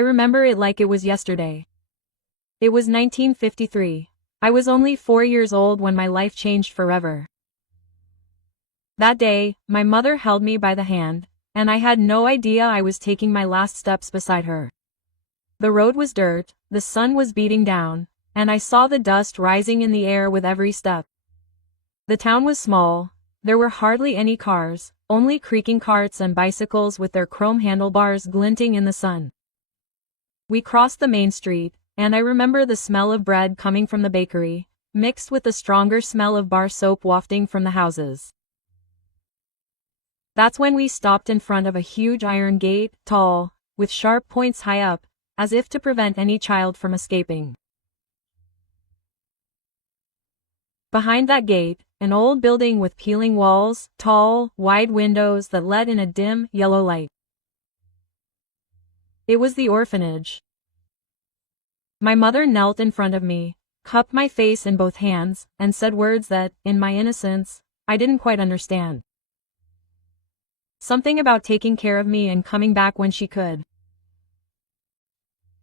remember it like it was yesterday. It was 1953. I was only 4 years old when my life changed forever. That day, my mother held me by the hand, and I had no idea I was taking my last steps beside her. The road was dirt, the sun was beating down, and I saw the dust rising in the air with every step. The town was small. There were hardly any cars, only creaking carts and bicycles with their chrome handlebars glinting in the sun. We crossed the main street, and I remember the smell of bread coming from the bakery, mixed with the stronger smell of bar soap wafting from the houses. That's when we stopped in front of a huge iron gate, tall, with sharp points high up, as if to prevent any child from escaping. Behind that gate, an old building with peeling walls, tall, wide windows that let in a dim, yellow light. It was the orphanage. My mother knelt in front of me, cupped my face in both hands, and said words that, in my innocence, I didn't quite understand. Something about taking care of me and coming back when she could.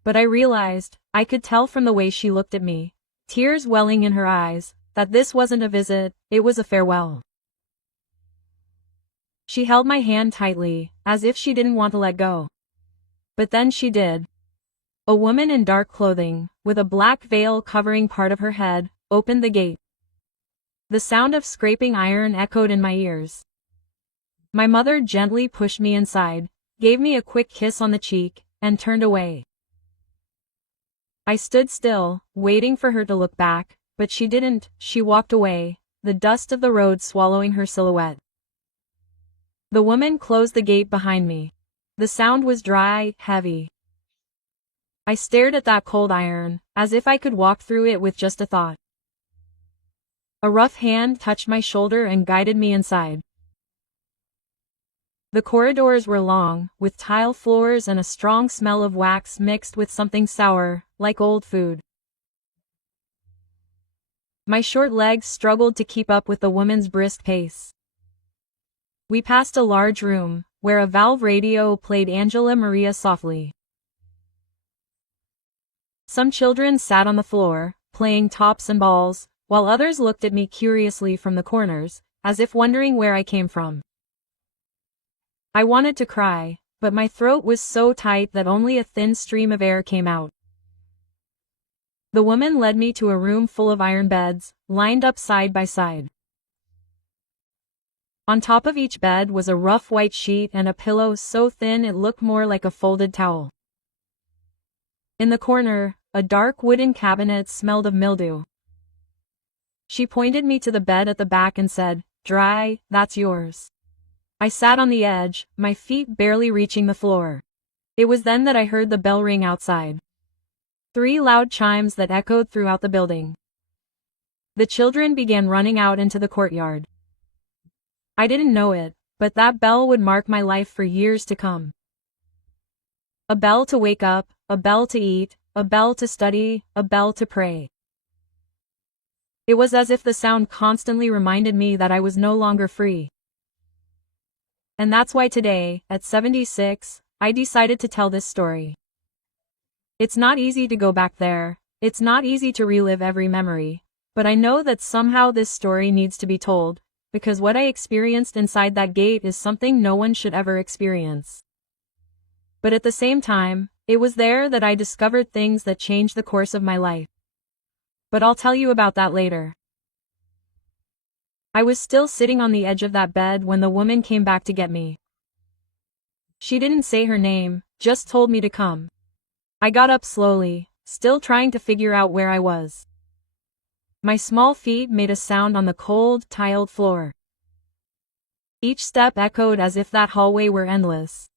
But I realized, I could tell from the way she looked at me, tears welling in her eyes, that this wasn't a visit, it was a farewell. She held my hand tightly, as if she didn't want to let go. But then she did. A woman in dark clothing, with a black veil covering part of her head, opened the gate. The sound of scraping iron echoed in my ears. My mother gently pushed me inside, gave me a quick kiss on the cheek, and turned away. I stood still, waiting for her to look back, but she didn't. She walked away, the dust of the road swallowing her silhouette. The woman closed the gate behind me. The sound was dry, heavy. I stared at that cold iron, as if I could walk through it with just a thought. A rough hand touched my shoulder and guided me inside. The corridors were long, with tile floors and a strong smell of wax mixed with something sour, like old food. My short legs struggled to keep up with the woman's brisk pace. We passed a large room, where a valve radio played Angela Maria softly. Some children sat on the floor, playing tops and balls, while others looked at me curiously from the corners, as if wondering where I came from. I wanted to cry, but my throat was so tight that only a thin stream of air came out. The woman led me to a room full of iron beds, lined up side by side. On top of each bed was a rough white sheet and a pillow so thin it looked more like a folded towel. In the corner, a dark wooden cabinet smelled of mildew. She pointed me to the bed at the back and said, "Dry, that's yours." I sat on the edge, my feet barely reaching the floor. It was then that I heard the bell ring outside. 3 loud chimes that echoed throughout the building. The children began running out into the courtyard. I didn't know it, but that bell would mark my life for years to come. A bell to wake up, a bell to eat, a bell to study, a bell to pray. It was as if the sound constantly reminded me that I was no longer free. And that's why today, at 76, I decided to tell this story. It's not easy to go back there, it's not easy to relive every memory, but I know that somehow this story needs to be told, because what I experienced inside that gate is something no one should ever experience. But at the same time, it was there that I discovered things that changed the course of my life. But I'll tell you about that later. I was still sitting on the edge of that bed when the woman came back to get me. She didn't say her name, just told me to come. I got up slowly, still trying to figure out where I was. My small feet made a sound on the cold, tiled floor. Each step echoed as if that hallway were endless.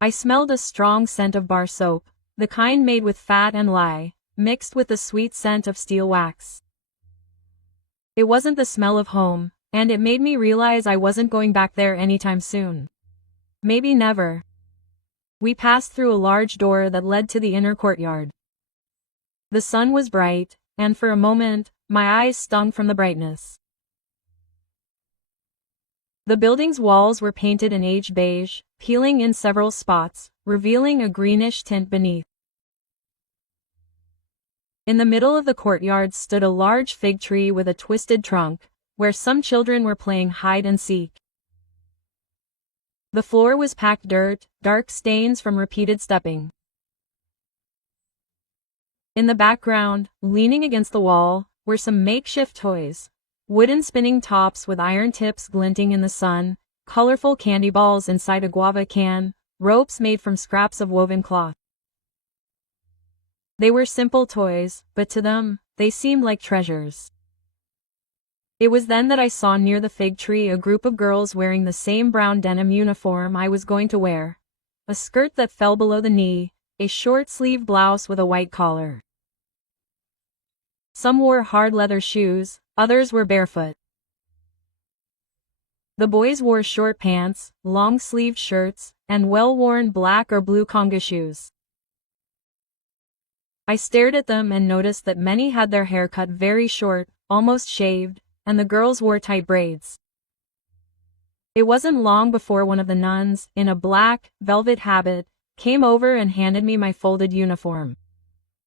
I smelled a strong scent of bar soap, the kind made with fat and lye, mixed with the sweet scent of steel wax. It wasn't the smell of home, and it made me realize I wasn't going back there anytime soon. Maybe never. We passed through a large door that led to the inner courtyard. The sun was bright, and for a moment, my eyes stung from the brightness. The building's walls were painted an aged beige, peeling in several spots, revealing a greenish tint beneath. In the middle of the courtyard stood a large fig tree with a twisted trunk, where some children were playing hide and seek. The floor was packed dirt, dark stains from repeated stepping. In the background, leaning against the wall, were some makeshift toys. Wooden spinning tops with iron tips glinting in the sun, colorful candy balls inside a guava can, ropes made from scraps of woven cloth. They were simple toys, but to them, they seemed like treasures. It was then that I saw near the fig tree a group of girls wearing the same brown denim uniform I was going to wear. A skirt that fell below the knee, a short-sleeved blouse with a white collar. Some wore hard leather shoes, others were barefoot. The boys wore short pants, long-sleeved shirts, and well-worn black or blue conga shoes. I stared at them and noticed that many had their hair cut very short, almost shaved, and the girls wore tight braids. It wasn't long before one of the nuns, in a black, velvet habit, came over and handed me my folded uniform.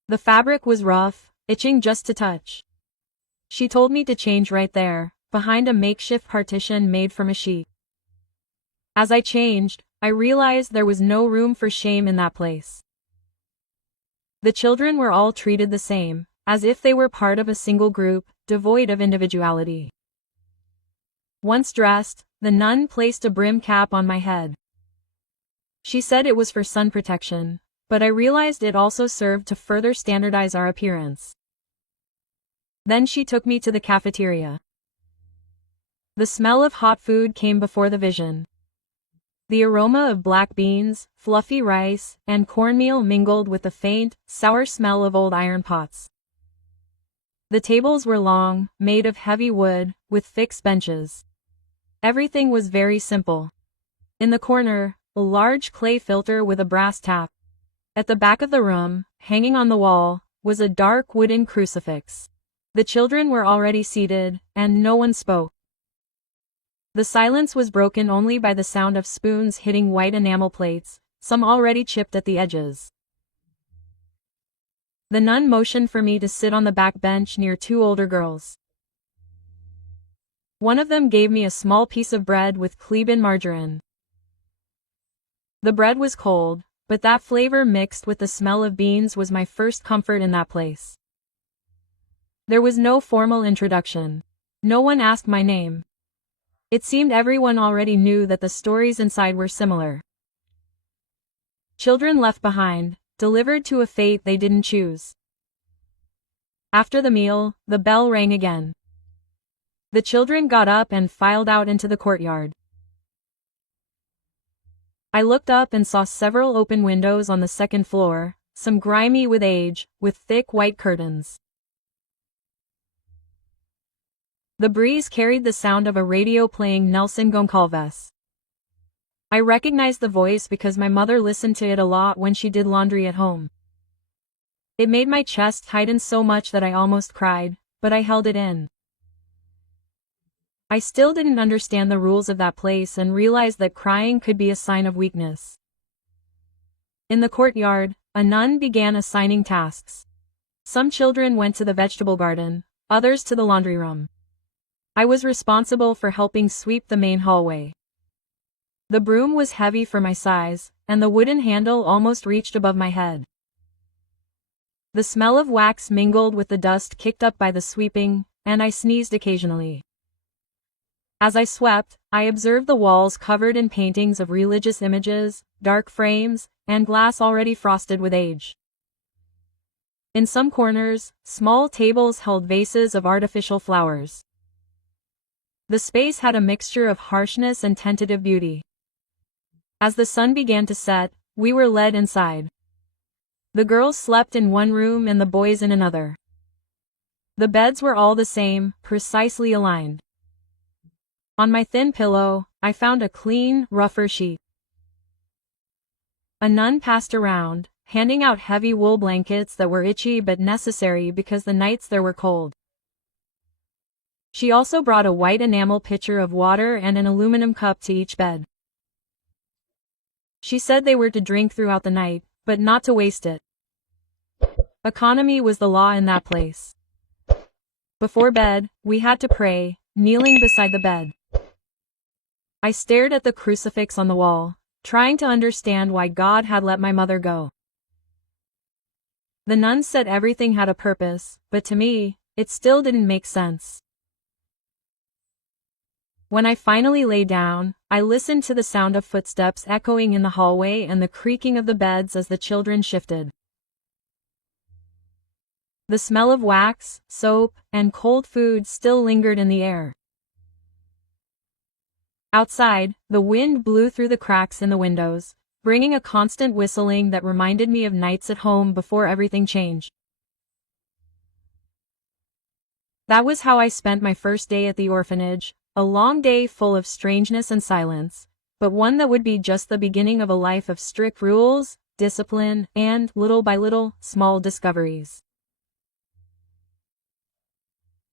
The fabric was rough, itching just to touch. She told me to change right there, behind a makeshift partition made from a sheet. As I changed, I realized there was no room for shame in that place. The children were all treated the same, as if they were part of a single group, devoid of individuality. Once dressed, the nun placed a brim cap on my head. She said it was for sun protection, but I realized it also served to further standardize our appearance. Then she took me to the cafeteria. The smell of hot food came before the vision. The aroma of black beans, fluffy rice, and cornmeal mingled with the faint, sour smell of old iron pots. The tables were long, made of heavy wood, with fixed benches. Everything was very simple. In the corner, a large clay filter with a brass tap. At the back of the room, hanging on the wall, was a dark wooden crucifix. The children were already seated, and no one spoke. The silence was broken only by the sound of spoons hitting white enamel plates, some already chipped at the edges. The nun motioned for me to sit on the back bench near two older girls. One of them gave me a small piece of bread with Cleban margarine. The bread was cold, but that flavor mixed with the smell of beans was my first comfort in that place. There was no formal introduction. No one asked my name. It seemed everyone already knew that the stories inside were similar. Children left behind, delivered to a fate they didn't choose. After the meal, the bell rang again. The children got up and filed out into the courtyard. I looked up and saw several open windows on the second floor, some grimy with age, with thick white curtains. The breeze carried the sound of a radio playing Nelson Goncalves. I recognized the voice because my mother listened to it a lot when she did laundry at home. It made my chest tighten so much that I almost cried, but I held it in. I still didn't understand the rules of that place and realized that crying could be a sign of weakness. In the courtyard, a nun began assigning tasks. Some children went to the vegetable garden, others to the laundry room. I was responsible for helping sweep the main hallway. The broom was heavy for my size, and the wooden handle almost reached above my head. The smell of wax mingled with the dust kicked up by the sweeping, and I sneezed occasionally. As I swept, I observed the walls covered in paintings of religious images, dark frames, and glass already frosted with age. In some corners, small tables held vases of artificial flowers. The space had a mixture of harshness and tentative beauty. As the sun began to set, we were led inside. The girls slept in one room and the boys in another. The beds were all the same, precisely aligned. On my thin pillow, I found a clean, rougher sheet. A nun passed around, handing out heavy wool blankets that were itchy but necessary because the nights there were cold. She also brought a white enamel pitcher of water and an aluminum cup to each bed. She said they were to drink throughout the night, but not to waste it. Economy was the law in that place. Before bed, we had to pray, kneeling beside the bed. I stared at the crucifix on the wall, trying to understand why God had let my mother go. The nuns said everything had a purpose, but to me, it still didn't make sense. When I finally lay down, I listened to the sound of footsteps echoing in the hallway and the creaking of the beds as the children shifted. The smell of wax, soap, and cold food still lingered in the air. Outside, the wind blew through the cracks in the windows, bringing a constant whistling that reminded me of nights at home before everything changed. That was how I spent my first day at the orphanage, a long day full of strangeness and silence, but one that would be just the beginning of a life of strict rules, discipline, and, little by little, small discoveries.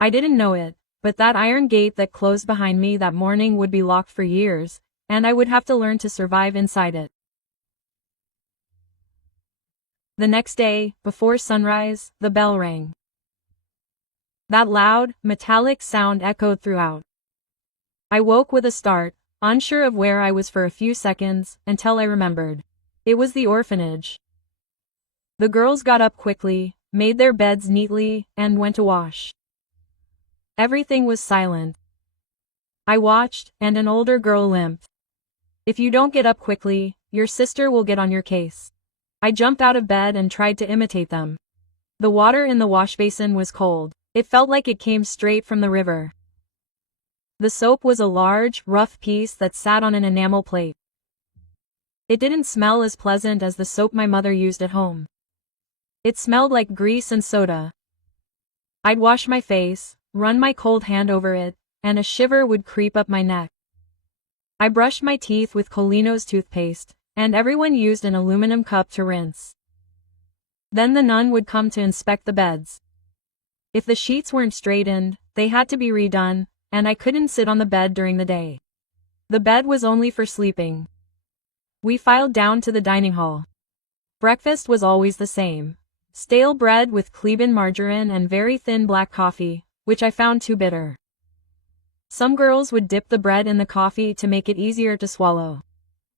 I didn't know it, but that iron gate that closed behind me that morning would be locked for years, and I would have to learn to survive inside it. The next day, before sunrise, the bell rang. That loud, metallic sound echoed throughout. I woke with a start, unsure of where I was for a few seconds, until I remembered. It was the orphanage. The girls got up quickly, made their beds neatly, and went to wash. Everything was silent. I watched, and an older girl limped. "If you don't get up quickly, your sister will get on your case." I jumped out of bed and tried to imitate them. The water in the wash basin was cold. It felt like it came straight from the river. The soap was a large, rough piece that sat on an enamel plate. It didn't smell as pleasant as the soap my mother used at home. It smelled like grease and soda. I'd wash my face, run my cold hand over it, and a shiver would creep up my neck. I brushed my teeth with Colino's toothpaste, and everyone used an aluminum cup to rinse. Then the nun would come to inspect the beds. If the sheets weren't straightened, they had to be redone, and I couldn't sit on the bed during the day. The bed was only for sleeping. We filed down to the dining hall. Breakfast was always the same. Stale bread with Cleban margarine and very thin black coffee, which I found too bitter. Some girls would dip the bread in the coffee to make it easier to swallow.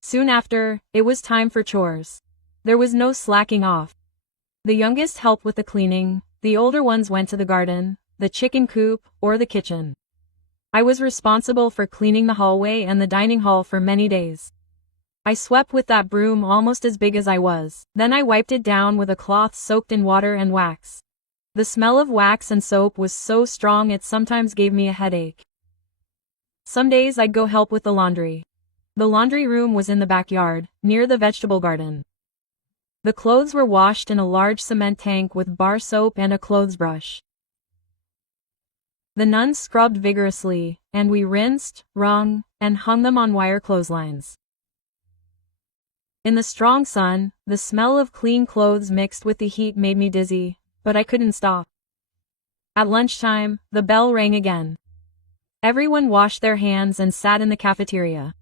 Soon after, it was time for chores. There was no slacking off. The youngest helped with the cleaning, the older ones went to the garden, the chicken coop, or the kitchen. I was responsible for cleaning the hallway and the dining hall for many days. I swept with that broom almost as big as I was. Then I wiped it down with a cloth soaked in water and wax. The smell of wax and soap was so strong it sometimes gave me a headache. Some days I'd go help with the laundry. The laundry room was in the backyard, near the vegetable garden. The clothes were washed in a large cement tank with bar soap and a clothes brush. The nuns scrubbed vigorously, and we rinsed, wrung, and hung them on wire clotheslines. In the strong sun, the smell of clean clothes mixed with the heat made me dizzy, but I couldn't stop. At lunchtime, the bell rang again. Everyone washed their hands and sat in the cafeteria.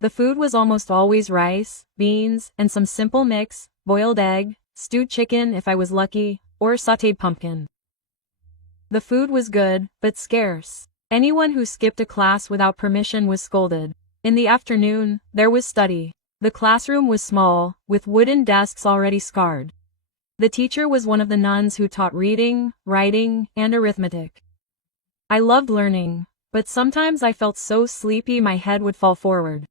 The food was almost always rice, beans, and some simple mix, boiled egg, stewed chicken if I was lucky, or sautéed pumpkin. The food was good, but scarce. Anyone who skipped a class without permission was scolded. In the afternoon, there was study. The classroom was small, with wooden desks already scarred. The teacher was one of the nuns who taught reading, writing, and arithmetic. I loved learning, but sometimes I felt so sleepy my head would fall forward.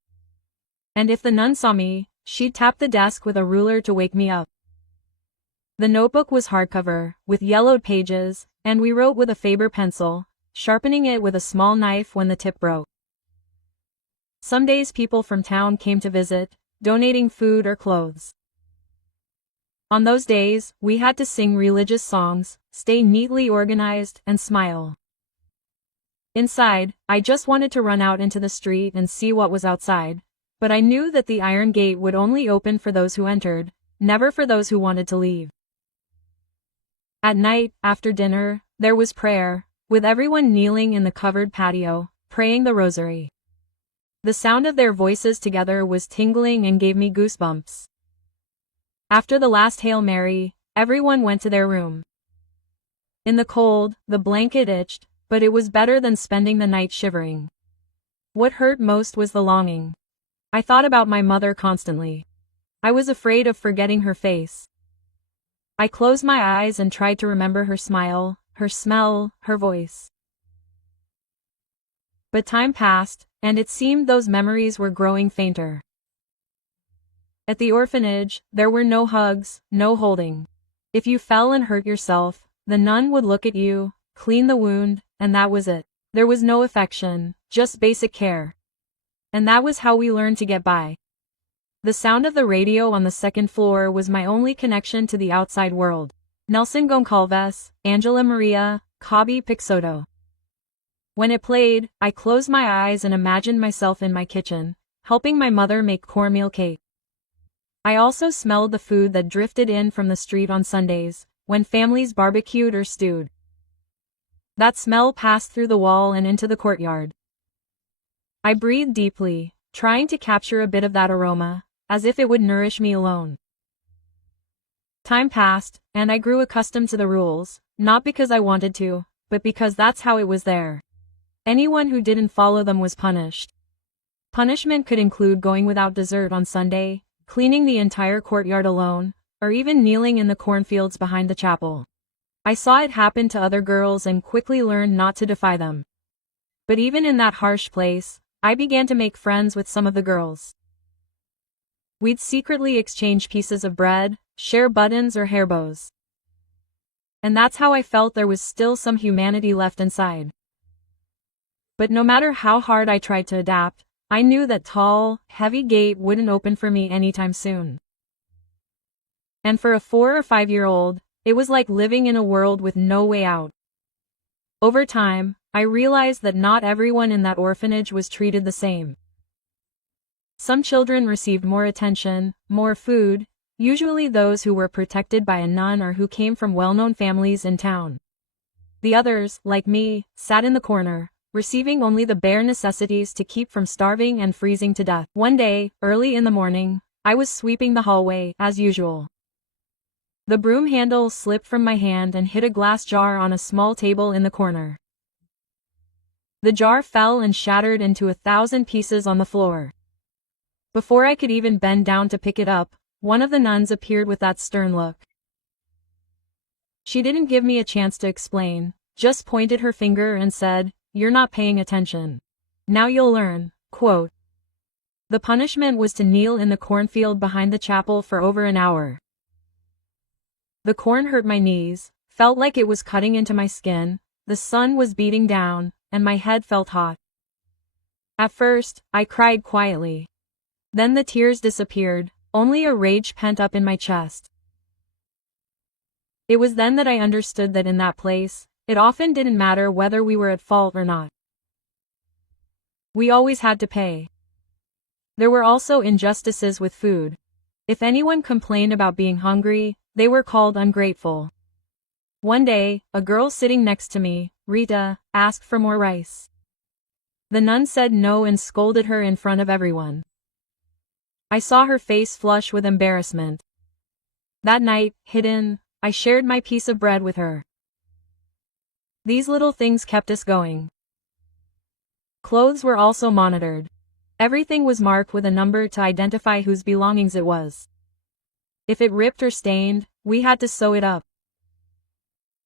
And if the nun saw me, she'd tap the desk with a ruler to wake me up. The notebook was hardcover, with yellowed pages, and we wrote with a Faber pencil, sharpening it with a small knife when the tip broke. Some days people from town came to visit, donating food or clothes. On those days, we had to sing religious songs, stay neatly organized, and smile. Inside, I just wanted to run out into the street and see what was outside, but I knew that the iron gate would only open for those who entered, never for those who wanted to leave. At night, after dinner, there was prayer, with everyone kneeling in the covered patio, praying the rosary. The sound of their voices together was tingling and gave me goosebumps. After the last Hail Mary, everyone went to their room. In the cold, the blanket itched, but it was better than spending the night shivering. What hurt most was the longing. I thought about my mother constantly. I was afraid of forgetting her face. I closed my eyes and tried to remember her smile, her smell, her voice. But time passed, and it seemed those memories were growing fainter. At the orphanage, there were no hugs, no holding. If you fell and hurt yourself, the nun would look at you, clean the wound, and that was it. There was no affection, just basic care. And that was how we learned to get by. The sound of the radio on the second floor was my only connection to the outside world. Nelson Goncalves, Angela Maria, Cobby Pixoto. When it played, I closed my eyes and imagined myself in my kitchen, helping my mother make cornmeal cake. I also smelled the food that drifted in from the street on Sundays, when families barbecued or stewed. That smell passed through the wall and into the courtyard. I breathed deeply, trying to capture a bit of that aroma, as if it would nourish me alone. Time passed, and I grew accustomed to the rules, not because I wanted to, but because that's how it was there. Anyone who didn't follow them was punished. Punishment could include going without dessert on Sunday, cleaning the entire courtyard alone, or even kneeling in the cornfields behind the chapel. I saw it happen to other girls and quickly learned not to defy them. But even in that harsh place, I began to make friends with some of the girls. We'd secretly exchange pieces of bread, share buttons or hair bows. And that's how I felt there was still some humanity left inside. But no matter how hard I tried to adapt, I knew that tall, heavy gate wouldn't open for me anytime soon. And for a 4 or 5-year-old, it was like living in a world with no way out. Over time, I realized that not everyone in that orphanage was treated the same. Some children received more attention, more food, usually those who were protected by a nun or who came from well-known families in town. The others, like me, sat in the corner, receiving only the bare necessities to keep from starving and freezing to death. One day, early in the morning, I was sweeping the hallway, as usual. The broom handle slipped from my hand and hit a glass jar on a small table in the corner. The jar fell and shattered into 1,000 pieces on the floor. Before I could even bend down to pick it up, one of the nuns appeared with that stern look. She didn't give me a chance to explain, just pointed her finger and said, "You're not paying attention. Now you'll learn." Quote. The punishment was to kneel in the cornfield behind the chapel for over an hour. The corn hurt my knees, felt like it was cutting into my skin, the sun was beating down, and my head felt hot. At first, I cried quietly. Then the tears disappeared, only a rage pent up in my chest. It was then that I understood that in that place, it often didn't matter whether we were at fault or not. We always had to pay. There were also injustices with food. If anyone complained about being hungry, they were called ungrateful. One day, a girl sitting next to me, Rita, asked for more rice. The nun said no and scolded her in front of everyone. I saw her face flush with embarrassment. That night, hidden, I shared my piece of bread with her. These little things kept us going. Clothes were also monitored. Everything was marked with a number to identify whose belongings it was. If it ripped or stained, we had to sew it up.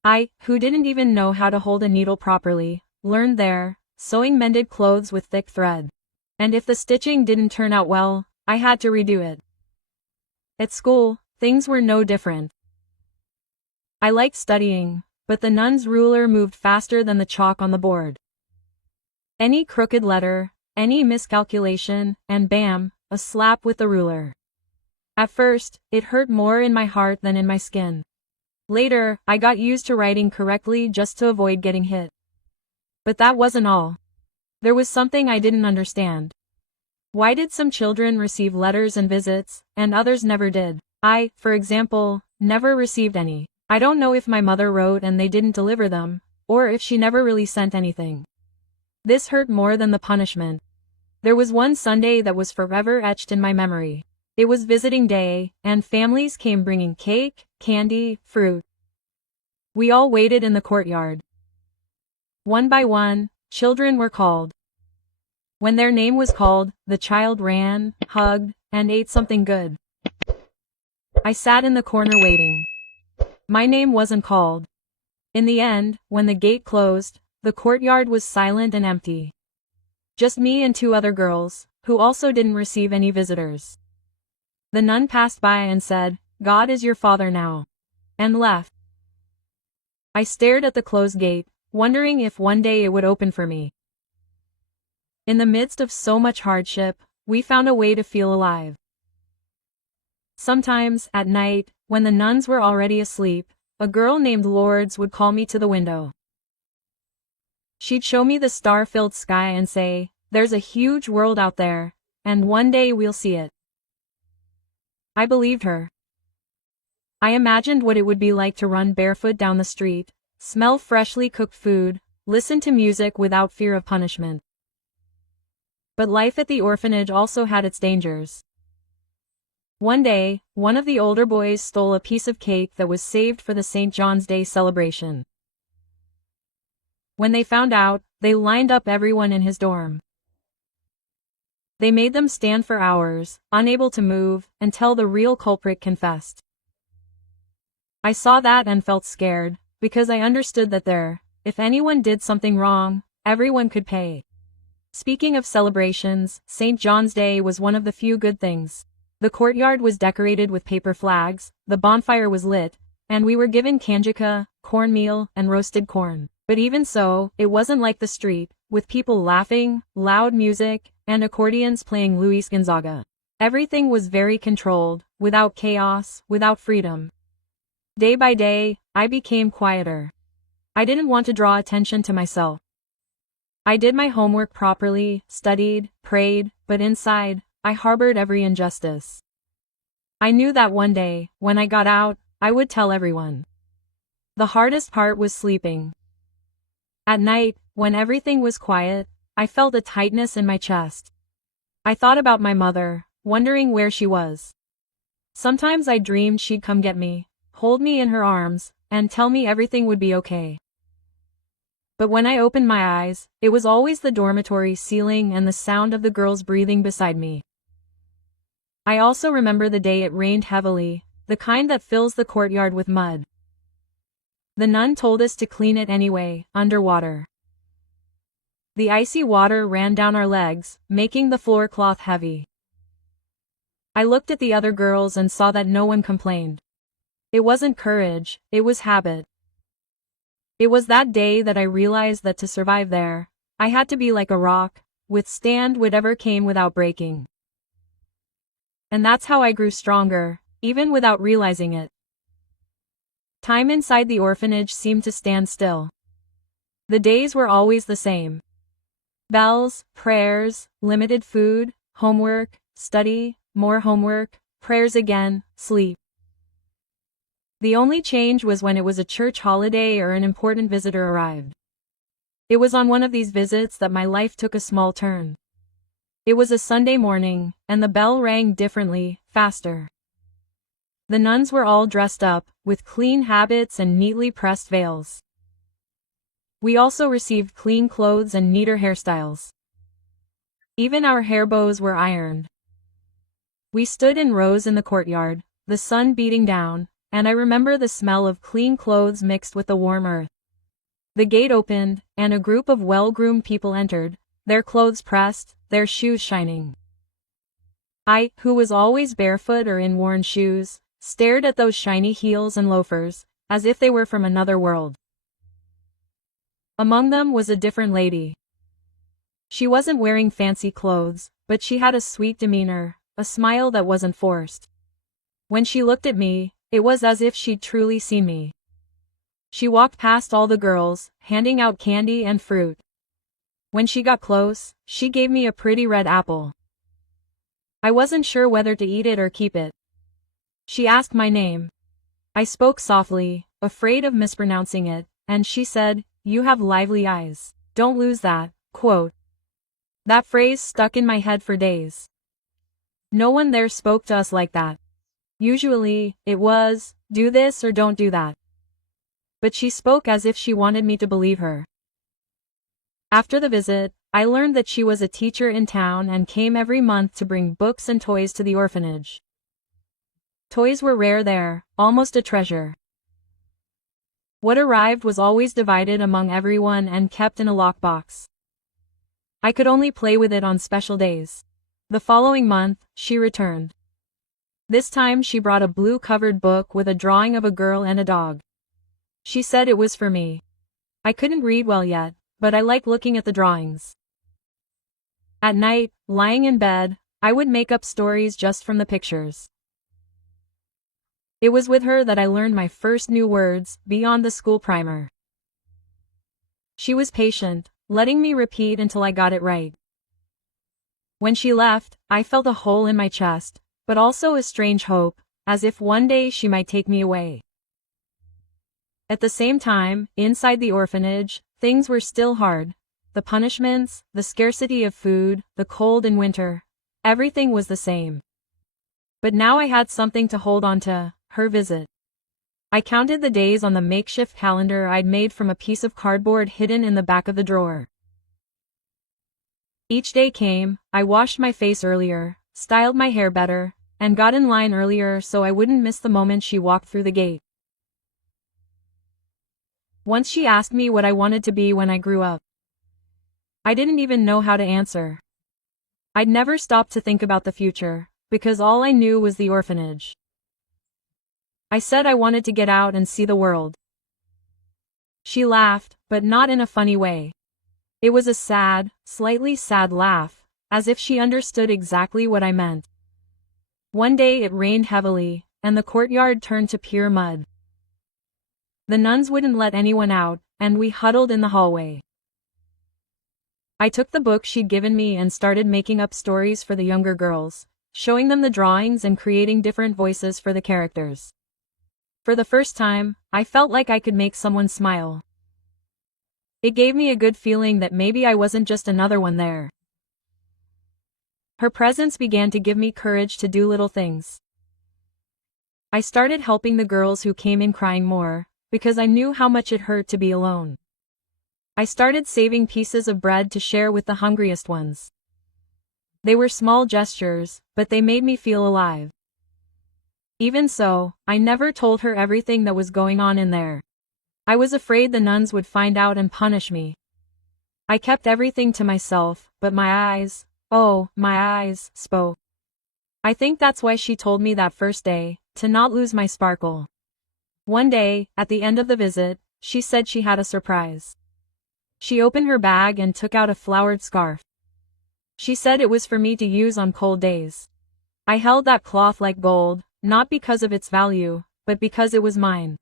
I, who didn't even know how to hold a needle properly, learned there, sewing mended clothes with thick thread. And if the stitching didn't turn out well, I had to redo it. At school, things were no different. I liked studying, but the nun's ruler moved faster than the chalk on the board. Any crooked letter, any miscalculation, and bam, a slap with the ruler. At first, it hurt more in my heart than in my skin. Later, I got used to writing correctly just to avoid getting hit. But that wasn't all. There was something I didn't understand. Why did some children receive letters and visits, and others never did? I, for example, never received any. I don't know if my mother wrote and they didn't deliver them, or if she never really sent anything. This hurt more than the punishment. There was one Sunday that was forever etched in my memory. It was visiting day, and families came bringing cake, candy, fruit. We all waited in the courtyard. One by one, children were called. When their name was called, the child ran, hugged, and ate something good. I sat in the corner waiting. My name wasn't called. In the end, when the gate closed, the courtyard was silent and empty. Just me and two other girls, who also didn't receive any visitors. The nun passed by and said, "God is your father now," and left. I stared at the closed gate, wondering if one day it would open for me. In the midst of so much hardship, we found a way to feel alive. Sometimes, at night, when the nuns were already asleep, a girl named Lourdes would call me to the window. She'd show me the star-filled sky and say, "There's a huge world out there, and one day we'll see it." I believed her. I imagined what it would be like to run barefoot down the street, smell freshly cooked food, listen to music without fear of punishment. But life at the orphanage also had its dangers. One day, one of the older boys stole a piece of cake that was saved for the St. John's Day celebration. When they found out, they lined up everyone in his dorm. They made them stand for hours, unable to move, until the real culprit confessed. I saw that and felt scared, because I understood that if anyone did something wrong, everyone could pay. Speaking of celebrations, St. John's Day was one of the few good things. The courtyard was decorated with paper flags, the bonfire was lit, and we were given canjica, cornmeal, and roasted corn. But even so, it wasn't like the street, with people laughing, loud music, and accordions playing Luis Gonzaga. Everything was very controlled, without chaos, without freedom. Day by day, I became quieter. I didn't want to draw attention to myself. I did my homework properly, studied, prayed, but inside, I harbored every injustice. I knew that one day, when I got out, I would tell everyone. The hardest part was sleeping. At night, when everything was quiet, I felt a tightness in my chest. I thought about my mother, wondering where she was. Sometimes I dreamed she'd come get me, hold me in her arms, and tell me everything would be okay. But when I opened my eyes, it was always the dormitory ceiling and the sound of the girls breathing beside me. I also remember the day it rained heavily, the kind that fills the courtyard with mud. The nun told us to clean it anyway, underwater. The icy water ran down our legs, making the floor cloth heavy. I looked at the other girls and saw that no one complained. It wasn't courage, it was habit. It was that day that I realized that to survive there, I had to be like a rock, withstand whatever came without breaking. And that's how I grew stronger, even without realizing it. Time inside the orphanage seemed to stand still. The days were always the same. Bells, prayers, limited food, homework, study, more homework, prayers again, sleep. The only change was when it was a church holiday or an important visitor arrived. It was on one of these visits that my life took a small turn. It was a Sunday morning, and the bell rang differently, faster. The nuns were all dressed up, with clean habits and neatly pressed veils. We also received clean clothes and neater hairstyles. Even our hair bows were ironed. We stood in rows in the courtyard, the sun beating down, and I remember the smell of clean clothes mixed with the warm earth. The gate opened, and a group of well-groomed people entered, their clothes pressed, their shoes shining. I, who was always barefoot or in worn shoes, stared at those shiny heels and loafers, as if they were from another world. Among them was a different lady. She wasn't wearing fancy clothes, but she had a sweet demeanor, a smile that wasn't forced. When she looked at me, it was as if she'd truly seen me. She walked past all the girls, handing out candy and fruit. When she got close, she gave me a pretty red apple. I wasn't sure whether to eat it or keep it. She asked my name. I spoke softly, afraid of mispronouncing it, and she said, "You have lively eyes. Don't lose that," quote. That phrase stuck in my head for days. No one there spoke to us like that. Usually, it was, "Do this or don't do that." But she spoke as if she wanted me to believe her. After the visit, I learned that she was a teacher in town and came every month to bring books and toys to the orphanage. Toys were rare there, almost a treasure. What arrived was always divided among everyone and kept in a lockbox. I could only play with it on special days. The following month, she returned. This time she brought a blue-covered book with a drawing of a girl and a dog. She said it was for me. I couldn't read well yet, but I liked looking at the drawings. At night, lying in bed, I would make up stories just from the pictures. It was with her that I learned my first new words, beyond the school primer. She was patient, letting me repeat until I got it right. When she left, I felt a hole in my chest, but also a strange hope, as if one day she might take me away. At the same time, inside the orphanage, things were still hard. The punishments, the scarcity of food, the cold in winter, everything was the same. But now I had something to hold on to, her visit. I counted the days on the makeshift calendar I'd made from a piece of cardboard hidden in the back of the drawer. Each day came, I washed my face earlier, styled my hair better, and got in line earlier so I wouldn't miss the moment she walked through the gate. Once she asked me what I wanted to be when I grew up. I didn't even know how to answer. I'd never stopped to think about the future, because all I knew was the orphanage. I said I wanted to get out and see the world. She laughed, but not in a funny way. It was a sad, slightly sad laugh, as if she understood exactly what I meant. One day it rained heavily, and the courtyard turned to pure mud. The nuns wouldn't let anyone out, and we huddled in the hallway. I took the book she'd given me and started making up stories for the younger girls, showing them the drawings and creating different voices for the characters. For the first time, I felt like I could make someone smile. It gave me a good feeling that maybe I wasn't just another one there. Her presence began to give me courage to do little things. I started helping the girls who came in crying more, because I knew how much it hurt to be alone. I started saving pieces of bread to share with the hungriest ones. They were small gestures, but they made me feel alive. Even so, I never told her everything that was going on in there. I was afraid the nuns would find out and punish me. I kept everything to myself, but my eyes, oh, my eyes, spoke. I think that's why she told me that first day, to not lose my sparkle. One day, at the end of the visit, she said she had a surprise. She opened her bag and took out a flowered scarf. She said it was for me to use on cold days. I held that cloth like gold, not because of its value, but because it was mine.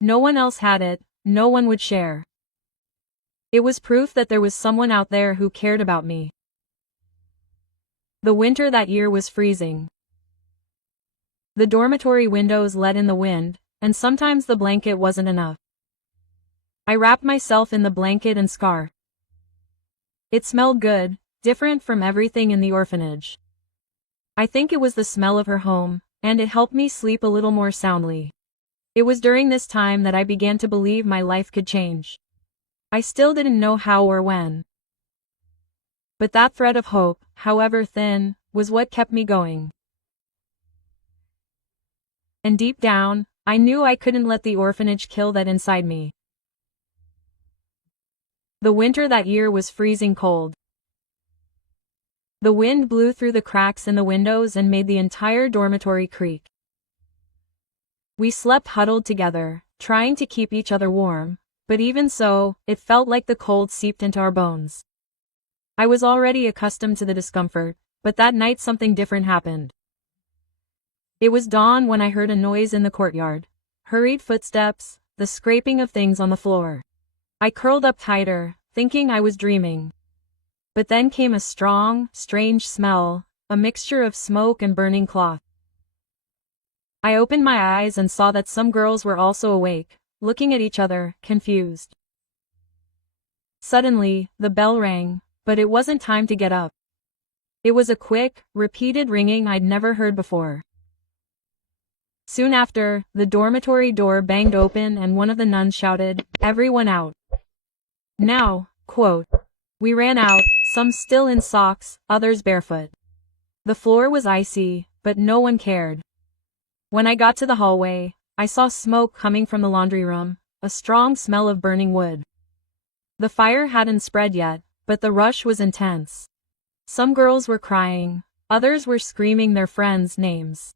No one else had it, no one would share. It was proof that there was someone out there who cared about me. The winter that year was freezing. The dormitory windows let in the wind, and sometimes the blanket wasn't enough. I wrapped myself in the blanket and scarf. It smelled good, different from everything in the orphanage. I think it was the smell of her home, and it helped me sleep a little more soundly. It was during this time that I began to believe my life could change. I still didn't know how or when. But that thread of hope, however thin, was what kept me going. And deep down, I knew I couldn't let the orphanage kill that inside me. The winter that year was freezing cold. The wind blew through the cracks in the windows and made the entire dormitory creak. We slept huddled together, trying to keep each other warm, but even so, it felt like the cold seeped into our bones. I was already accustomed to the discomfort, but that night something different happened. It was dawn when I heard a noise in the courtyard. Hurried footsteps, the scraping of things on the floor. I curled up tighter, thinking I was dreaming. But then came a strong, strange smell, a mixture of smoke and burning cloth. I opened my eyes and saw that some girls were also awake, looking at each other, confused. Suddenly, the bell rang, but it wasn't time to get up. It was a quick, repeated ringing I'd never heard before. Soon after, the dormitory door banged open and one of the nuns shouted, "Everyone out." Now, quote. We ran out, some still in socks, others barefoot. The floor was icy, but no one cared. When I got to the hallway, I saw smoke coming from the laundry room, a strong smell of burning wood. The fire hadn't spread yet, but the rush was intense. Some girls were crying, others were screaming their friends' names.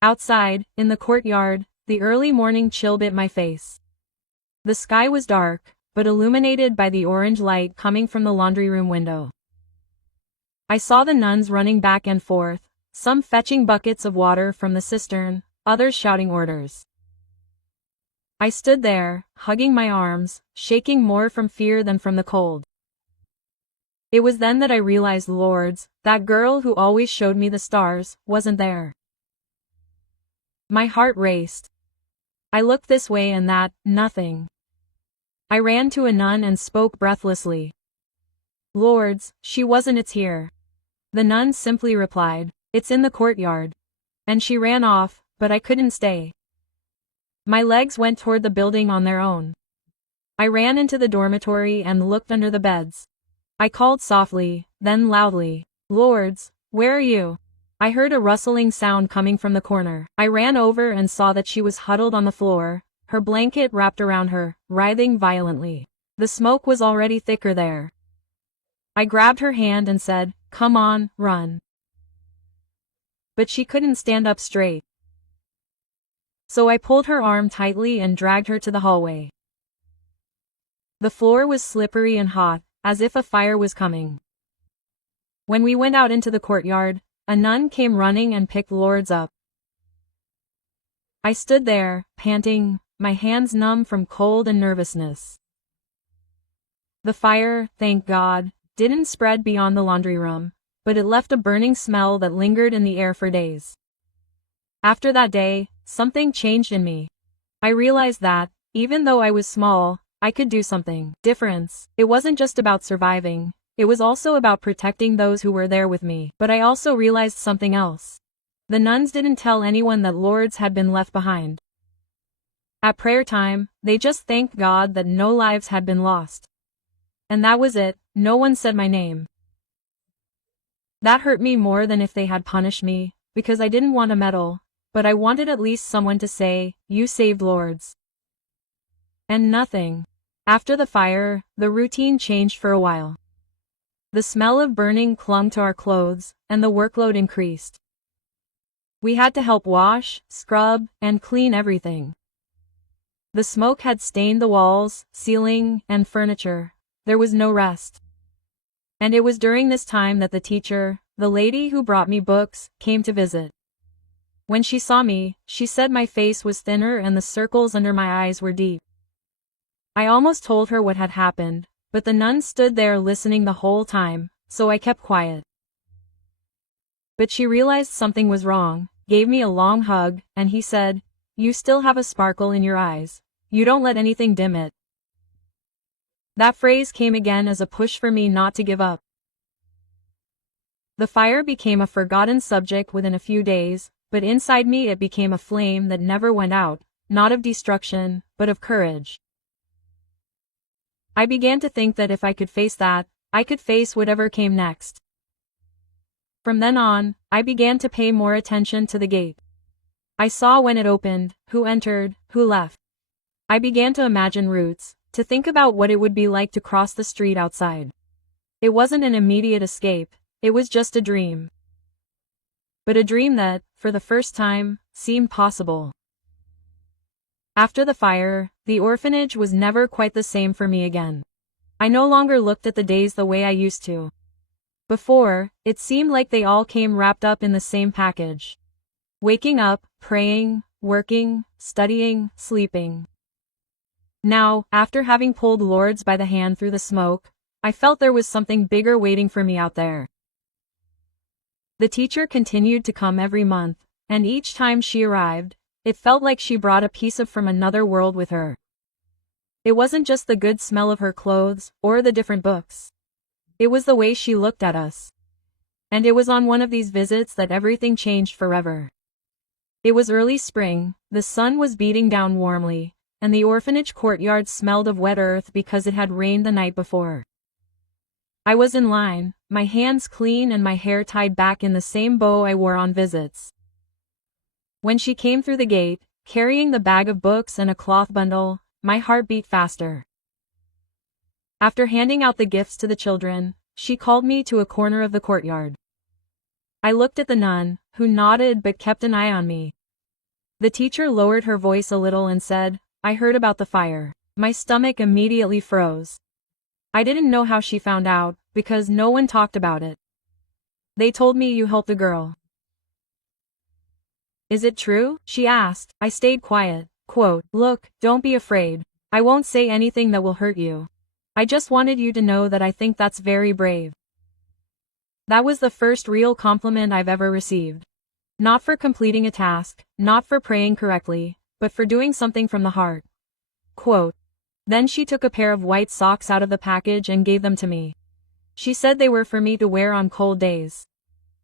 Outside, in the courtyard, the early morning chill bit my face. The sky was dark, but illuminated by the orange light coming from the laundry room window. I saw the nuns running back and forth, some fetching buckets of water from the cistern, others shouting orders. I stood there, hugging my arms, shaking more from fear than from the cold. It was then that I realized Lourdes, that girl who always showed me the stars, wasn't there. My heart raced. I looked this way and that, nothing. I ran to a nun and spoke breathlessly. "Lourdes, she wasn't, it's here." The nun simply replied, "It's in the courtyard." And she ran off, but I couldn't stay. My legs went toward the building on their own. I ran into the dormitory and looked under the beds. I called softly, then loudly, "Lourdes, where are you?" I heard a rustling sound coming from the corner. I ran over and saw that she was huddled on the floor, her blanket wrapped around her, writhing violently. The smoke was already thicker there. I grabbed her hand and said, "Come on, run." But she couldn't stand up straight. So I pulled her arm tightly and dragged her to the hallway. The floor was slippery and hot, as if a fire was coming. When we went out into the courtyard, a nun came running and picked Lourdes up. I stood there, panting, my hands numb from cold and nervousness. The fire, thank God, didn't spread beyond the laundry room, but it left a burning smell that lingered in the air for days. After that day, something changed in me. I realized that, even though I was small, I could do something different. It wasn't just about surviving. It was also about protecting those who were there with me. But I also realized something else. The nuns didn't tell anyone that Lourdes had been left behind. At prayer time, they just thanked God that no lives had been lost. And that was it. No one said my name. That hurt me more than if they had punished me, because I didn't want a medal, but I wanted at least someone to say, "You saved Lourdes." And nothing. After the fire, the routine changed for a while. The smell of burning clung to our clothes, and the workload increased. We had to help wash, scrub, and clean everything. The smoke had stained the walls, ceiling, and furniture. There was no rest. And it was during this time that the teacher, the lady who brought me books, came to visit. When she saw me, she said my face was thinner and the circles under my eyes were deep. I almost told her what had happened, but the nun stood there listening the whole time, so I kept quiet. But she realized something was wrong, gave me a long hug, and he said, "You still have a sparkle in your eyes. You don't let anything dim it." That phrase came again as a push for me not to give up. The fire became a forgotten subject within a few days, but inside me it became a flame that never went out, not of destruction, but of courage. I began to think that if I could face that, I could face whatever came next. From then on, I began to pay more attention to the gate. I saw when it opened, who entered, who left. I began to imagine routes, to think about what it would be like to cross the street outside. It wasn't an immediate escape, it was just a dream. But a dream that, for the first time, seemed possible. After the fire, the orphanage was never quite the same for me again. I no longer looked at the days the way I used to. Before, it seemed like they all came wrapped up in the same package. Waking up, praying, working, studying, sleeping. Now, after having pulled Lourdes by the hand through the smoke, I felt there was something bigger waiting for me out there. The teacher continued to come every month, and each time she arrived, it felt like she brought a piece of from another world with her. It wasn't just the good smell of her clothes, or the different books. It was the way she looked at us. And it was on one of these visits that everything changed forever. It was early spring, the sun was beating down warmly, and the orphanage courtyard smelled of wet earth because it had rained the night before. I was in line, my hands clean and my hair tied back in the same bow I wore on visits. When she came through the gate, carrying the bag of books and a cloth bundle, my heart beat faster. After handing out the gifts to the children, she called me to a corner of the courtyard. I looked at the nun, who nodded but kept an eye on me. The teacher lowered her voice a little and said, "I heard about the fire." My stomach immediately froze. I didn't know how she found out, because no one talked about it. "They told me you helped the girl." "Is it true?" she asked. I stayed quiet. Quote, "Look, don't be afraid. I won't say anything that will hurt you. I just wanted you to know that I think that's very brave." That was the first real compliment I've ever received. Not for completing a task, not for praying correctly, but for doing something from the heart. Quote, "Then she took a pair of white socks out of the package and gave them to me. She said they were for me to wear on cold days.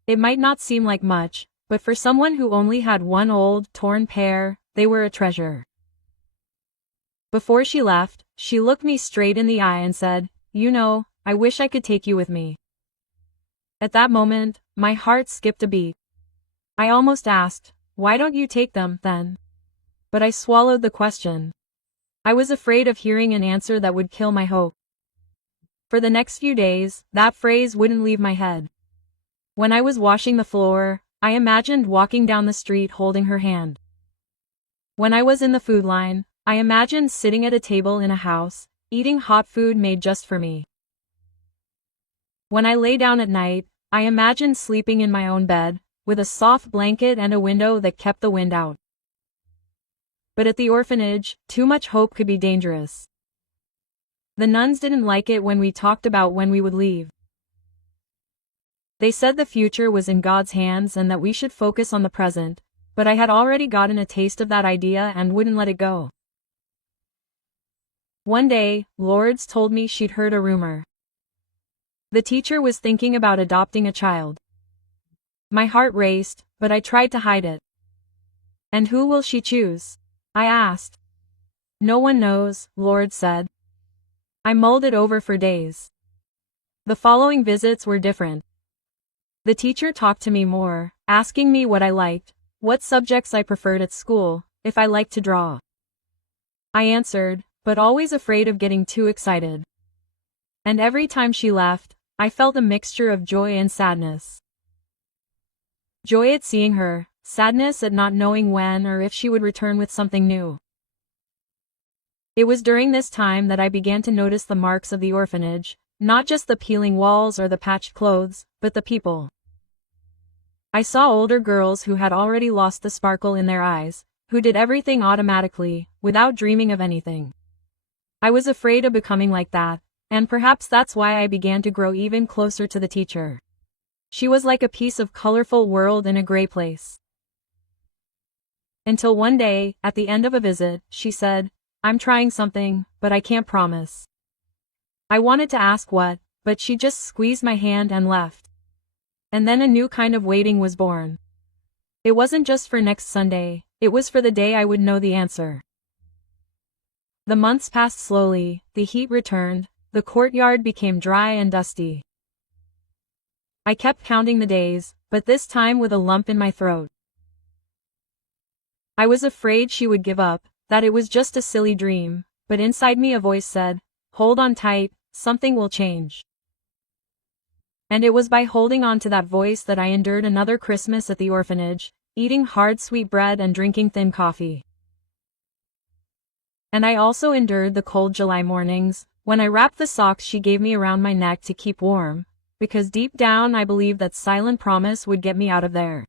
It might not seem like much, but for someone who only had one old, torn pair, they were a treasure." Before she left, she looked me straight in the eye and said, "You know, I wish I could take you with me." At that moment, my heart skipped a beat. I almost asked, "Why don't you take them, then?" But I swallowed the question. I was afraid of hearing an answer that would kill my hope. For the next few days, that phrase wouldn't leave my head. When I was washing the floor, I imagined walking down the street holding her hand. When I was in the food line, I imagined sitting at a table in a house, eating hot food made just for me. When I lay down at night, I imagined sleeping in my own bed, with a soft blanket and a window that kept the wind out. But at the orphanage, too much hope could be dangerous. The nuns didn't like it when we talked about when we would leave. They said the future was in God's hands and that we should focus on the present, but I had already gotten a taste of that idea and wouldn't let it go. One day, Lourdes told me she'd heard a rumor. The teacher was thinking about adopting a child. My heart raced, but I tried to hide it. "And who will she choose?" I asked. "No one knows," Lourdes said. I mulled it over for days. The following visits were different. The teacher talked to me more, asking me what I liked, what subjects I preferred at school, if I liked to draw. I answered, but always afraid of getting too excited. And every time she left, I felt a mixture of joy and sadness. Joy at seeing her, sadness at not knowing when or if she would return with something new. It was during this time that I began to notice the marks of the orphanage, not just the peeling walls or the patched clothes, but the people. I saw older girls who had already lost the sparkle in their eyes, who did everything automatically, without dreaming of anything. I was afraid of becoming like that, and perhaps that's why I began to grow even closer to the teacher. She was like a piece of colorful world in a gray place. Until one day, at the end of a visit, she said, "I'm trying something, but I can't promise." I wanted to ask what, but she just squeezed my hand and left. And then a new kind of waiting was born. It wasn't just for next Sunday, it was for the day I would know the answer. The months passed slowly, the heat returned, the courtyard became dry and dusty. I kept counting the days, but this time with a lump in my throat. I was afraid she would give up, that it was just a silly dream, but inside me a voice said, "Hold on tight, something will change." And it was by holding on to that voice that I endured another Christmas at the orphanage, eating hard sweet bread and drinking thin coffee. And I also endured the cold July mornings, when I wrapped the socks she gave me around my neck to keep warm, because deep down I believed that silent promise would get me out of there.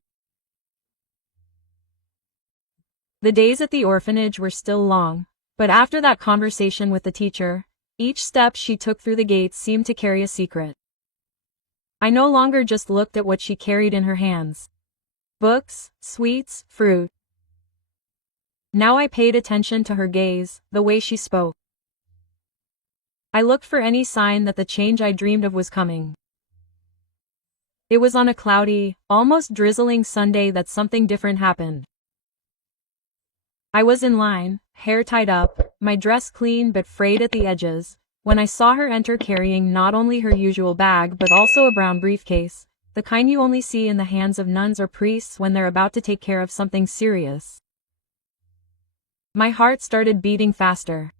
The days at the orphanage were still long, but after that conversation with the teacher, each step she took through the gates seemed to carry a secret. I no longer just looked at what she carried in her hands. Books, sweets, fruit. Now I paid attention to her gaze, the way she spoke. I looked for any sign that the change I dreamed of was coming. It was on a cloudy, almost drizzling Sunday that something different happened. I was in line, hair tied up, my dress clean but frayed at the edges, when I saw her enter carrying not only her usual bag but also a brown briefcase, the kind you only see in the hands of nuns or priests when they're about to take care of something serious. My heart started beating faster.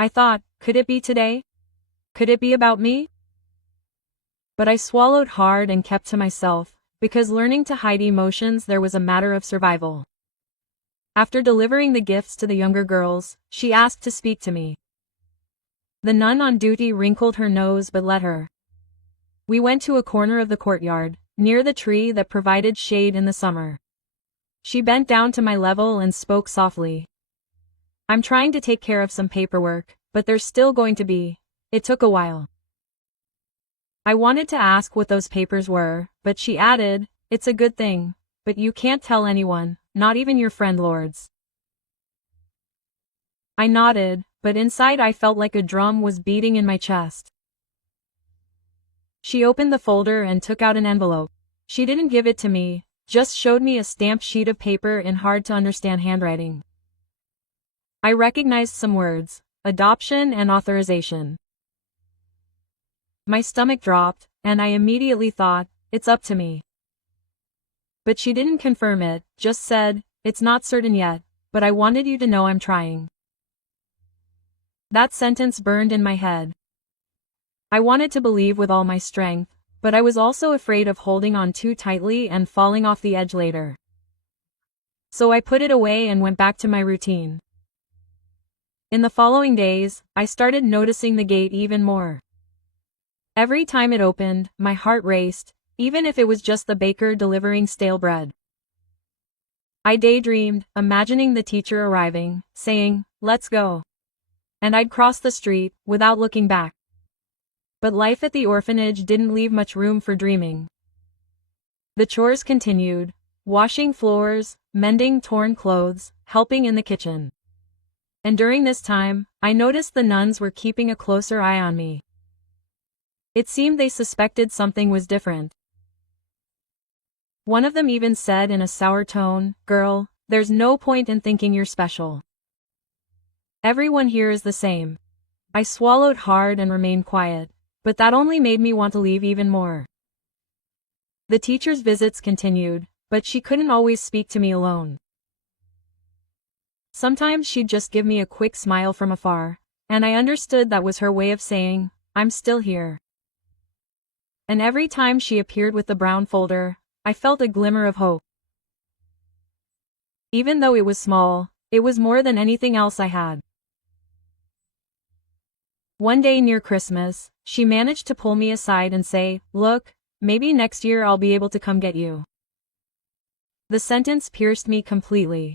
I thought, could it be today? Could it be about me? But I swallowed hard and kept to myself, because learning to hide emotions there was a matter of survival. After delivering the gifts to the younger girls, she asked to speak to me. The nun on duty wrinkled her nose but let her. We went to a corner of the courtyard, near the tree that provided shade in the summer. She bent down to my level and spoke softly. I'm trying to take care of some paperwork, but there's still going to be. It took a while. I wanted to ask what those papers were, but she added, it's a good thing, but you can't tell anyone, not even your friend lords. I nodded, but inside I felt like a drum was beating in my chest. She opened the folder and took out an envelope. She didn't give it to me, just showed me a stamped sheet of paper in hard-to-understand handwriting. I recognized some words, adoption and authorization. My stomach dropped, and I immediately thought, it's up to me. But she didn't confirm it, just said, it's not certain yet, but I wanted you to know I'm trying. That sentence burned in my head. I wanted to believe with all my strength, but I was also afraid of holding on too tightly and falling off the edge later. So I put it away and went back to my routine. In the following days, I started noticing the gate even more. Every time it opened, my heart raced, even if it was just the baker delivering stale bread. I daydreamed, imagining the teacher arriving, saying, let's go. And I'd cross the street, without looking back. But life at the orphanage didn't leave much room for dreaming. The chores continued, washing floors, mending torn clothes, helping in the kitchen. And during this time, I noticed the nuns were keeping a closer eye on me. It seemed they suspected something was different. One of them even said in a sour tone, girl, there's no point in thinking you're special. Everyone here is the same. I swallowed hard and remained quiet, but that only made me want to leave even more. The teacher's visits continued, but she couldn't always speak to me alone. Sometimes she'd just give me a quick smile from afar, and I understood that was her way of saying, I'm still here. And every time she appeared with the brown folder, I felt a glimmer of hope. Even though it was small, it was more than anything else I had. One day near Christmas, she managed to pull me aside and say, look, maybe next year I'll be able to come get you. The sentence pierced me completely.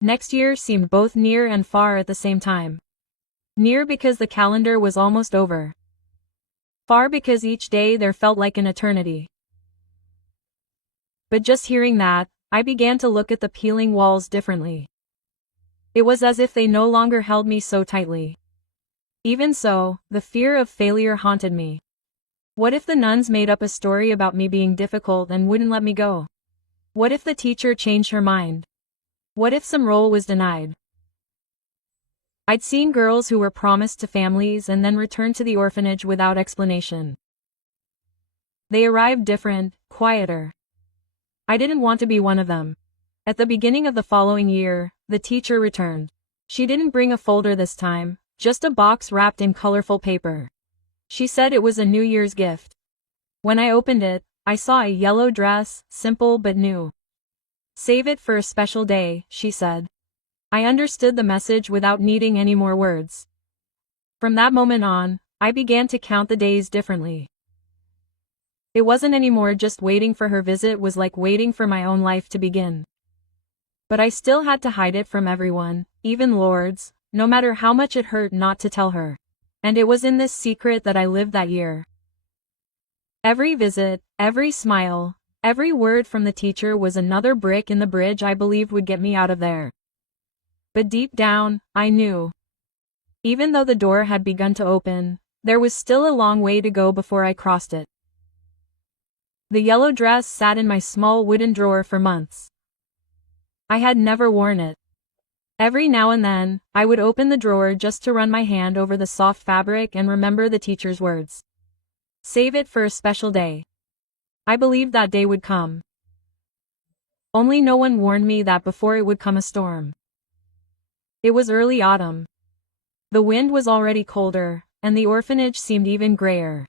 Next year seemed both near and far at the same time. Near because the calendar was almost over. Far because each day there felt like an eternity. But just hearing that, I began to look at the peeling walls differently. It was as if they no longer held me so tightly. Even so, the fear of failure haunted me. What if the nuns made up a story about me being difficult and wouldn't let me go? What if the teacher changed her mind? What if some role was denied? I'd seen girls who were promised to families and then returned to the orphanage without explanation. They arrived different, quieter. I didn't want to be one of them. At the beginning of the following year, the teacher returned. She didn't bring a folder this time, just a box wrapped in colorful paper. She said it was a New Year's gift. When I opened it, I saw a yellow dress, simple but new. Save it for a special day, she said. I understood the message without needing any more words. From that moment on, I began to count the days differently. It wasn't anymore just waiting for her visit, it was like waiting for my own life to begin. But I still had to hide it from everyone, even lords, no matter how much it hurt not to tell her. And it was in this secret that I lived that year. Every visit, every smile, every word from the teacher was another brick in the bridge I believed would get me out of there. But deep down, I knew. Even though the door had begun to open, there was still a long way to go before I crossed it. The yellow dress sat in my small wooden drawer for months. I had never worn it. Every now and then, I would open the drawer just to run my hand over the soft fabric and remember the teacher's words. Save it for a special day. I believed that day would come. Only no one warned me that before it would come a storm. It was early autumn. The wind was already colder, and the orphanage seemed even grayer.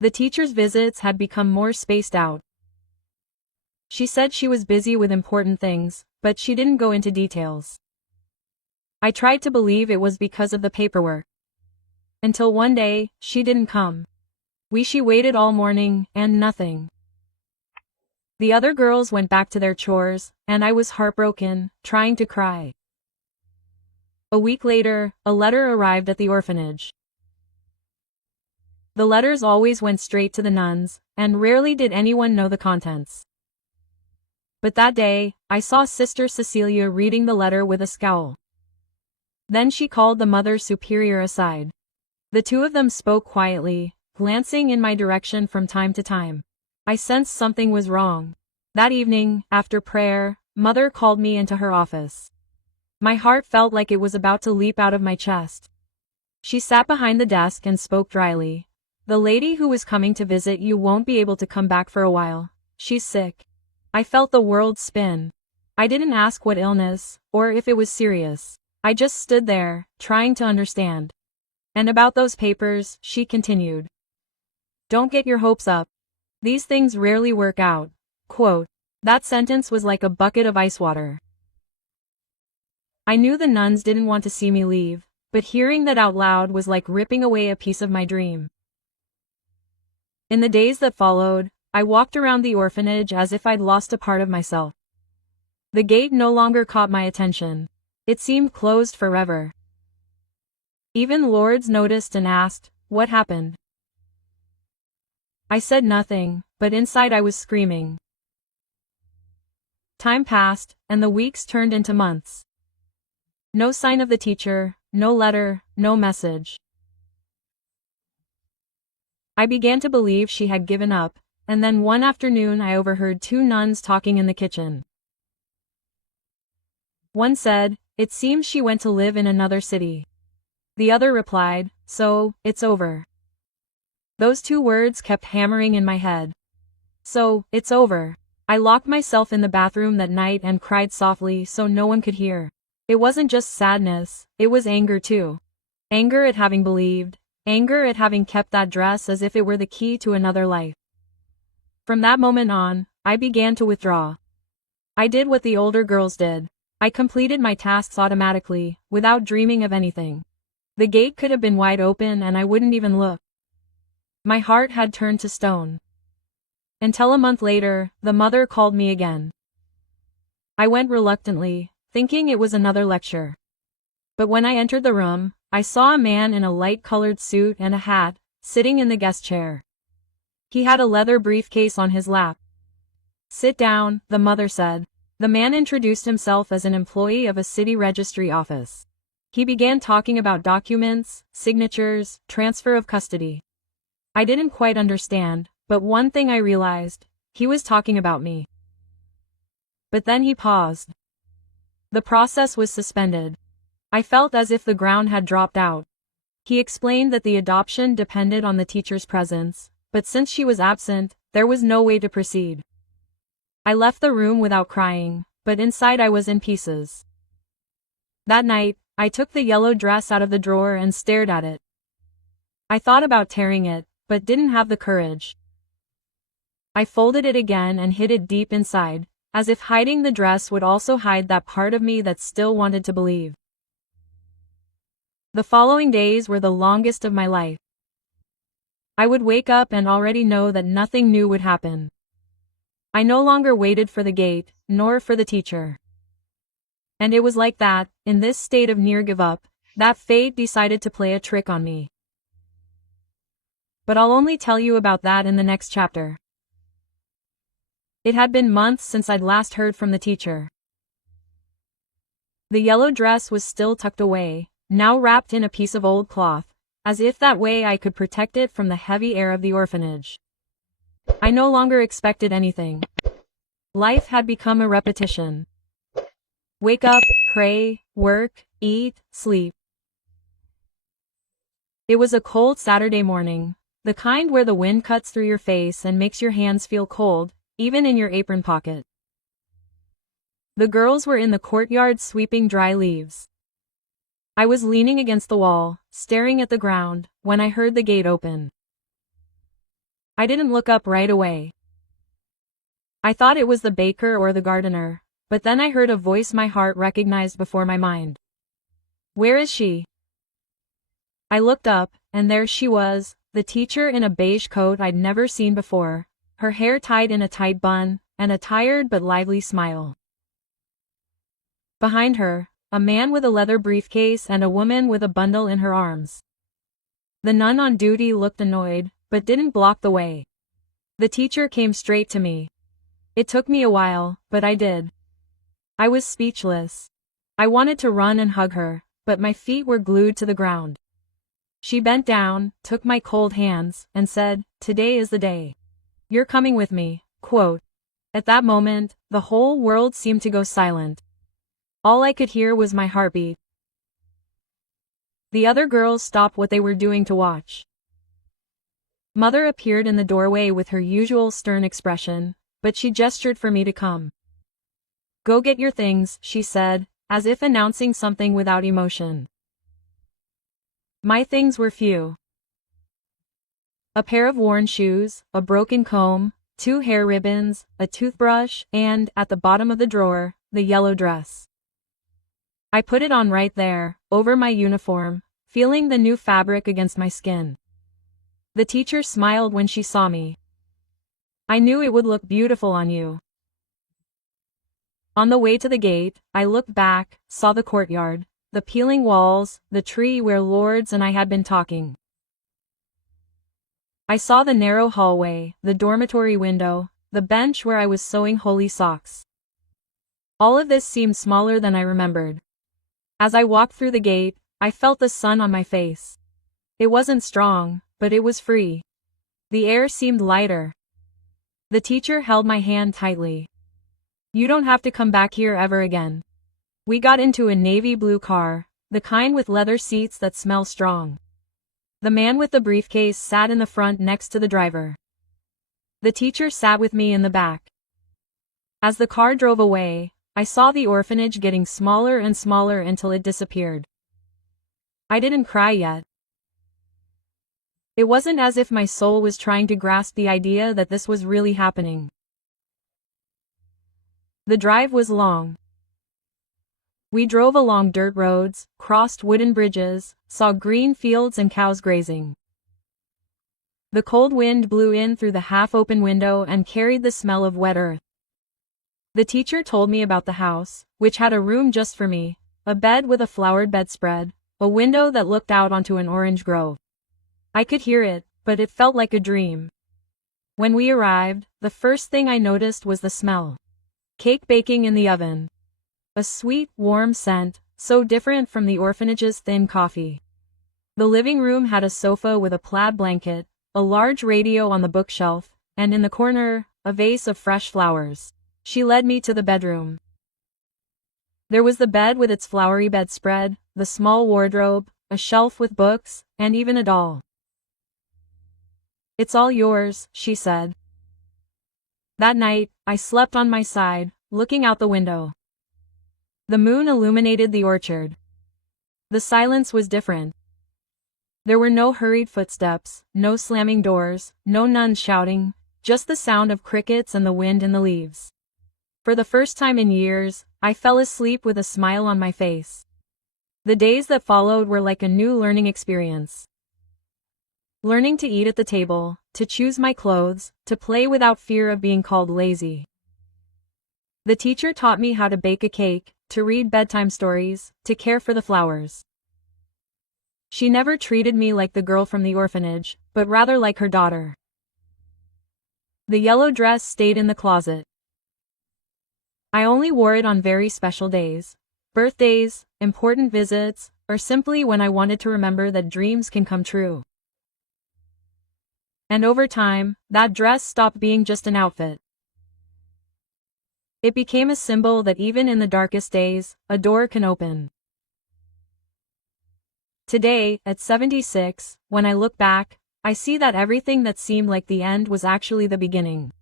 The teacher's visits had become more spaced out. She said she was busy with important things, but she didn't go into details. I tried to believe it was because of the paperwork. Until one day, she didn't come. She waited all morning, and nothing. The other girls went back to their chores, and I was heartbroken, trying to cry. A week later, a letter arrived at the orphanage. The letters always went straight to the nuns, and rarely did anyone know the contents. But that day, I saw Sister Cecilia reading the letter with a scowl. Then she called the Mother Superior aside. The two of them spoke quietly, glancing in my direction from time to time. I sensed something was wrong. That evening, after prayer, Mother called me into her office. My heart felt like it was about to leap out of my chest. She sat behind the desk and spoke dryly. The lady who was coming to visit you won't be able to come back for a while. She's sick. I felt the world spin. I didn't ask what illness, or if it was serious. I just stood there, trying to understand. And about those papers, she continued. Don't get your hopes up. These things rarely work out. Quote. That sentence was like a bucket of ice water. I knew the nuns didn't want to see me leave, but hearing that out loud was like ripping away a piece of my dream. In the days that followed, I walked around the orphanage as if I'd lost a part of myself. The gate no longer caught my attention. It seemed closed forever. Even Lourdes noticed and asked, what happened? I said nothing, but inside I was screaming. Time passed, and the weeks turned into months. No sign of the teacher, no letter, no message. I began to believe she had given up, and then one afternoon I overheard two nuns talking in the kitchen. One said, it seems she went to live in another city. The other replied, so, it's over. Those two words kept hammering in my head. So, it's over. I locked myself in the bathroom that night and cried softly so no one could hear. It wasn't just sadness, it was anger too. Anger at having believed, anger at having kept that dress as if it were the key to another life. From that moment on, I began to withdraw. I did what the older girls did. I completed my tasks automatically, without dreaming of anything. The gate could have been wide open and I wouldn't even look. My heart had turned to stone. Until a month later, the mother called me again. I went reluctantly, thinking it was another lecture. But when I entered the room, I saw a man in a light-colored suit and a hat, sitting in the guest chair. He had a leather briefcase on his lap. Sit down, the mother said. The man introduced himself as an employee of a city registry office. He began talking about documents, signatures, transfer of custody. I didn't quite understand, but one thing I realized, he was talking about me. But then he paused. The process was suspended. I felt as if the ground had dropped out. He explained that the adoption depended on the teacher's presence, but since she was absent, there was no way to proceed. I left the room without crying, but inside I was in pieces. That night, I took the yellow dress out of the drawer and stared at it. I thought about tearing it, but didn't have the courage. I folded it again and hid it deep inside, as if hiding the dress would also hide that part of me that still wanted to believe. The following days were the longest of my life. I would wake up and already know that nothing new would happen. I no longer waited for the gate, nor for the teacher. And it was like that, in this state of near give up, that fate decided to play a trick on me. But I'll only tell you about that in the next chapter. It had been months since I'd last heard from the teacher. The yellow dress was still tucked away, now wrapped in a piece of old cloth, as if that way I could protect it from the heavy air of the orphanage. I no longer expected anything. Life had become a repetition. Wake up, pray, work, eat, sleep. It was a cold Saturday morning, the kind where the wind cuts through your face and makes your hands feel cold, even in your apron pocket. The girls were in the courtyard sweeping dry leaves. I was leaning against the wall, staring at the ground, when I heard the gate open. I didn't look up right away. I thought it was the baker or the gardener, but then I heard a voice my heart recognized before my mind. Where is she? I looked up, and there she was, the teacher in a beige coat I'd never seen before, her hair tied in a tight bun, and a tired but lively smile. Behind her, a man with a leather briefcase and a woman with a bundle in her arms. The nun on duty looked annoyed, but didn't block the way. The teacher came straight to me. It took me a while, but I did. I was speechless. I wanted to run and hug her, but my feet were glued to the ground. She bent down, took my cold hands, and said, "Today is the day. You're coming with me." Quote. At that moment, the whole world seemed to go silent. All I could hear was my heartbeat. The other girls stopped what they were doing to watch. Mother appeared in the doorway with her usual stern expression, but she gestured for me to come. "Go get your things," she said, as if announcing something without emotion. My things were few. A pair of worn shoes, a broken comb, 2 hair ribbons, a toothbrush, and, at the bottom of the drawer, the yellow dress. I put it on right there, over my uniform, feeling the new fabric against my skin. The teacher smiled when she saw me. "I knew it would look beautiful on you." On the way to the gate, I looked back, saw the courtyard, the peeling walls, the tree where Lords and I had been talking. I saw the narrow hallway, the dormitory window, the bench where I was sewing holy socks. All of this seemed smaller than I remembered. As I walked through the gate, I felt the sun on my face. It wasn't strong, but it was free. The air seemed lighter. The teacher held my hand tightly. "You don't have to come back here ever again." We got into a navy blue car, the kind with leather seats that smell strong. The man with the briefcase sat in the front next to the driver. The teacher sat with me in the back. As the car drove away, I saw the orphanage getting smaller and smaller until it disappeared. I didn't cry yet. It wasn't as if my soul was trying to grasp the idea that this was really happening. The drive was long. We drove along dirt roads, crossed wooden bridges, saw green fields and cows grazing. The cold wind blew in through the half-open window and carried the smell of wet earth. The teacher told me about the house, which had a room just for me, a bed with a flowered bedspread, a window that looked out onto an orange grove. I could hear it, but it felt like a dream. When we arrived, the first thing I noticed was the smell. Cake baking in the oven. A sweet, warm scent, so different from the orphanage's thin coffee. The living room had a sofa with a plaid blanket, a large radio on the bookshelf, and in the corner, a vase of fresh flowers. She led me to the bedroom. There was the bed with its flowery bedspread, the small wardrobe, a shelf with books, and even a doll. "It's all yours," she said. That night, I slept on my side, looking out the window. The moon illuminated the orchard. The silence was different. There were no hurried footsteps, no slamming doors, no nuns shouting, just the sound of crickets and the wind in the leaves. For the first time in years, I fell asleep with a smile on my face. The days that followed were like a new learning experience. Learning to eat at the table, to choose my clothes, to play without fear of being called lazy. The teacher taught me how to bake a cake, to read bedtime stories, to care for the flowers. She never treated me like the girl from the orphanage, but rather like her daughter. The yellow dress stayed in the closet. I only wore it on very special days, birthdays, important visits, or simply when I wanted to remember that dreams can come true. And over time, that dress stopped being just an outfit. It became a symbol that even in the darkest days, a door can open. Today, at 76, when I look back, I see that everything that seemed like the end was actually the beginning.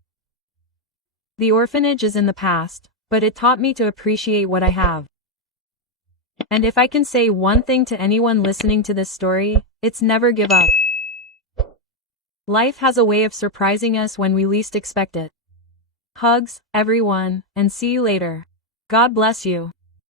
The orphanage is in the past, but it taught me to appreciate what I have. And if I can say one thing to anyone listening to this story, it's never give up. Life has a way of surprising us when we least expect it. Hugs, everyone, and see you later. God bless you.